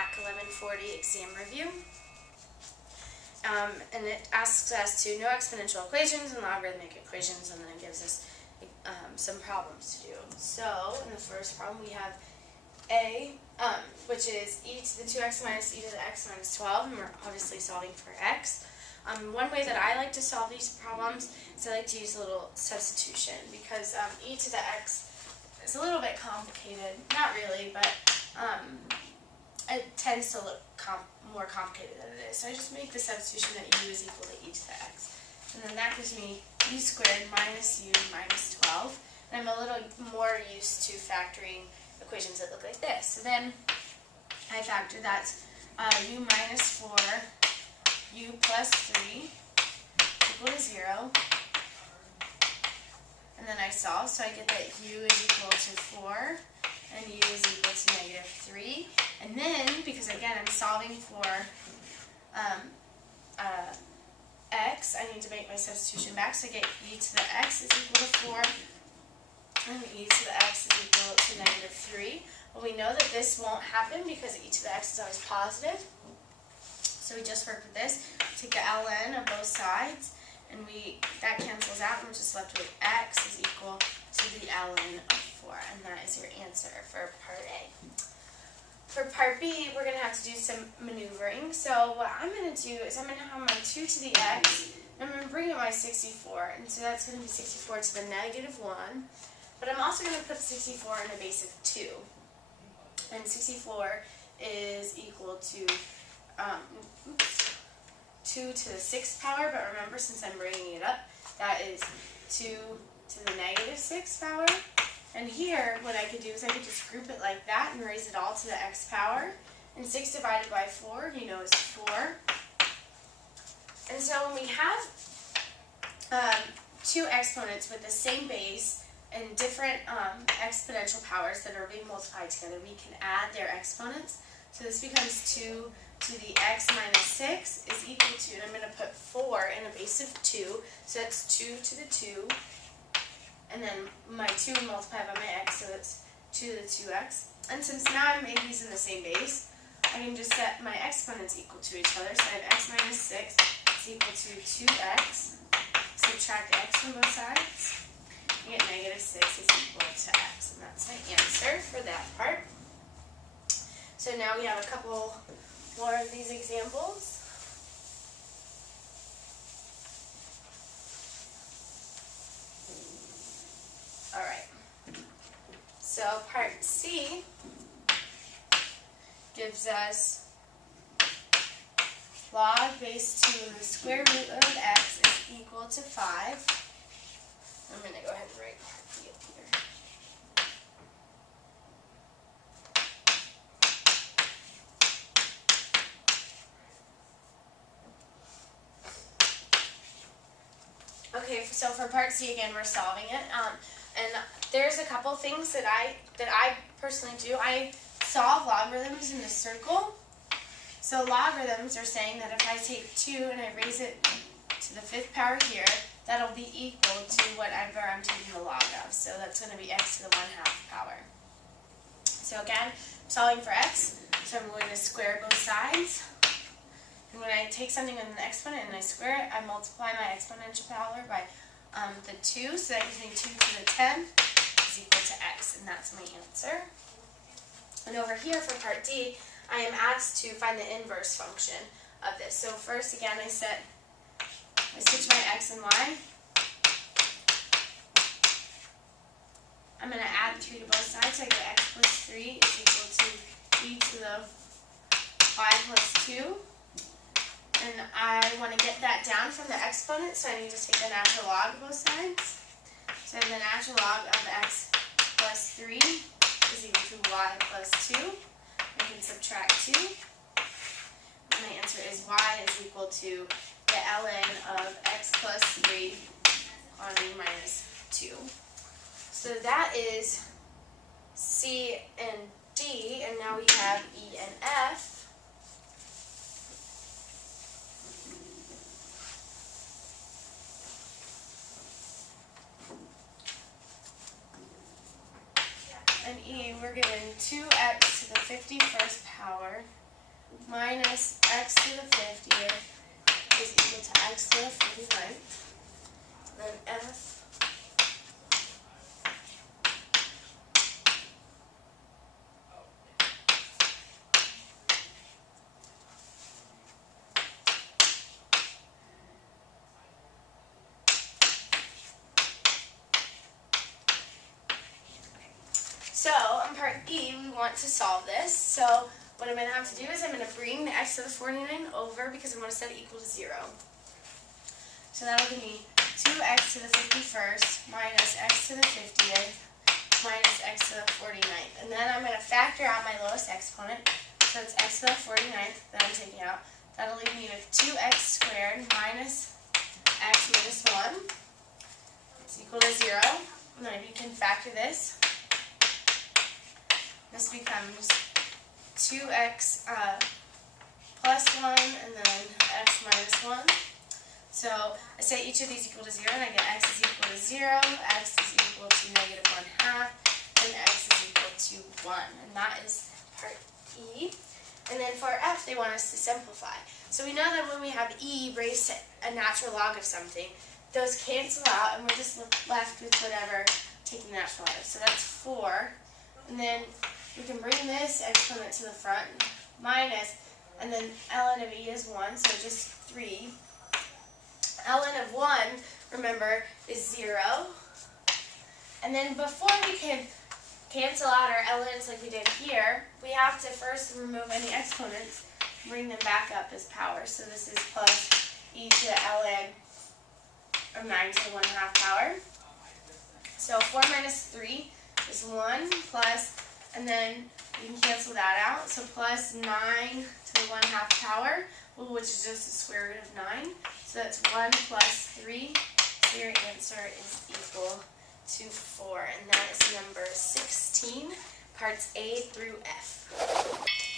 MAC 1140 exam review. And it asks us to know exponential equations and logarithmic equations, and then it gives us some problems to do. So in the first problem we have A, which is e to the 2x minus e to the x minus 12, and we're obviously solving for x. One way that I like to solve these problems is I like to use a little substitution, because e to the x is a little bit complicated. Not really, but it tends to look more complicated than it is. So I just make the substitution that u is equal to e to the x. And then that gives me u squared minus u minus 12. And I'm a little more used to factoring equations that look like this. So then I factor that u minus 4, u plus 3 equal to 0. And then I solve, so I get that u is equal to 4 and u is equal to negative 3. And then, because again I'm solving for x, I need to make my substitution back, so I get e to the x is equal to 4 and e to the x is equal to negative 3. Well, we know that this won't happen because e to the x is always positive. So we just work with this, take the ln of both sides, and that cancels out, and we're just left with x is equal to the ln of 4, and that is your answer for part A. For part B, we're going to have to do some maneuvering. So what I'm going to do is I'm going to have my 2 to the x, and I'm going to bring in my 64, and so that's going to be 64 to the negative 1, but I'm also going to put 64 in a base of 2, and 64 is equal to 2 to the 6th power, but remember, since I'm bringing it up, that is 2 to the negative 6th power. And here, what I could do is I could just group it like that and raise it all to the x power. And 6 divided by 4, you know, is 4. And so when we have two exponents with the same base and different exponential powers that are being multiplied together, we can add their exponents. So this becomes 2 to the x minus 6 is equal to, and I'm going to put 4 in a base of 2, so that's 2 to the 2, and then my 2 multiplied by my x, so that's 2 to the 2x. And since now I made these in the same base, I can just set my exponents equal to each other, so I have x minus 6 is equal to 2x, subtract x from both sides, and get negative 6 is equal to x, and that's my answer for that part. So now we have a couple more of these examples. Alright, so part C gives us log base 2 and the square root of x is equal to 5. I'm going to go ahead and write part B up here. Okay, so for part C again, we're solving it, and there's a couple things that I personally do. I solve logarithms in a circle. So logarithms are saying that if I take 2 and I raise it to the 5th power here, that'll be equal to whatever I'm taking the log of. So that's going to be x to the 1/2 power. So again, I'm solving for x, so I'm going to square both sides. And when I take something with an exponent and I square it, I multiply my exponential power by the 2, so that gives me 2 to the 10 is equal to x, and that's my answer. And over here for part D, I am asked to find the inverse function of this. So first, again, I switch my x and y. I'm going to add 3 to both sides, so I get x plus 3 is equal to e to the y plus 2. And I want to get that down from the exponent, so I need to take the natural log of both sides. So I have the natural log of x plus 3 is equal to y plus 2. I can subtract 2. And my answer is y is equal to the ln of x plus 3 on e minus 2. So that is C and D, and now we have E and F. And E, we're given 2x to the 51st power minus x to the 50th is equal to x to the 49th. Then f So, on part E, we want to solve this. So, what I'm going to have to do is I'm going to bring the x to the 49 over because I'm going to set it equal to 0. So, that'll give me 2x to the 51st minus x to the 50th minus x to the 49th. And then I'm going to factor out my lowest exponent. So, it's x to the 49th that I'm taking out. That'll leave me with 2x squared minus x minus 1. It's equal to 0. And then you can factor this. This becomes 2x plus 1 and then x minus 1. So I set each of these equal to 0 and I get x is equal to 0, x is equal to negative 1/2, and x is equal to 1. And that is part E. And then for F, they want us to simplify. So we know that when we have E raised to a natural log of something, those cancel out and we're just left with whatever taking the natural log of. So that's 4. And then we can bring this exponent to the front, minus, and then ln of E is 1, so just 3. ln of 1, remember, is 0. And then before we can cancel out our ln's like we did here, we have to first remove any exponents, bring them back up as power. So this is plus e to the ln of 9 to the 1/2 power. So 4 minus 3 is 1 plus, and then you can cancel that out. So plus 9 to the 1/2 power, which is just the square root of 9. So that's 1 plus 3. So your answer is equal to 4. And that is number 16, parts A through F.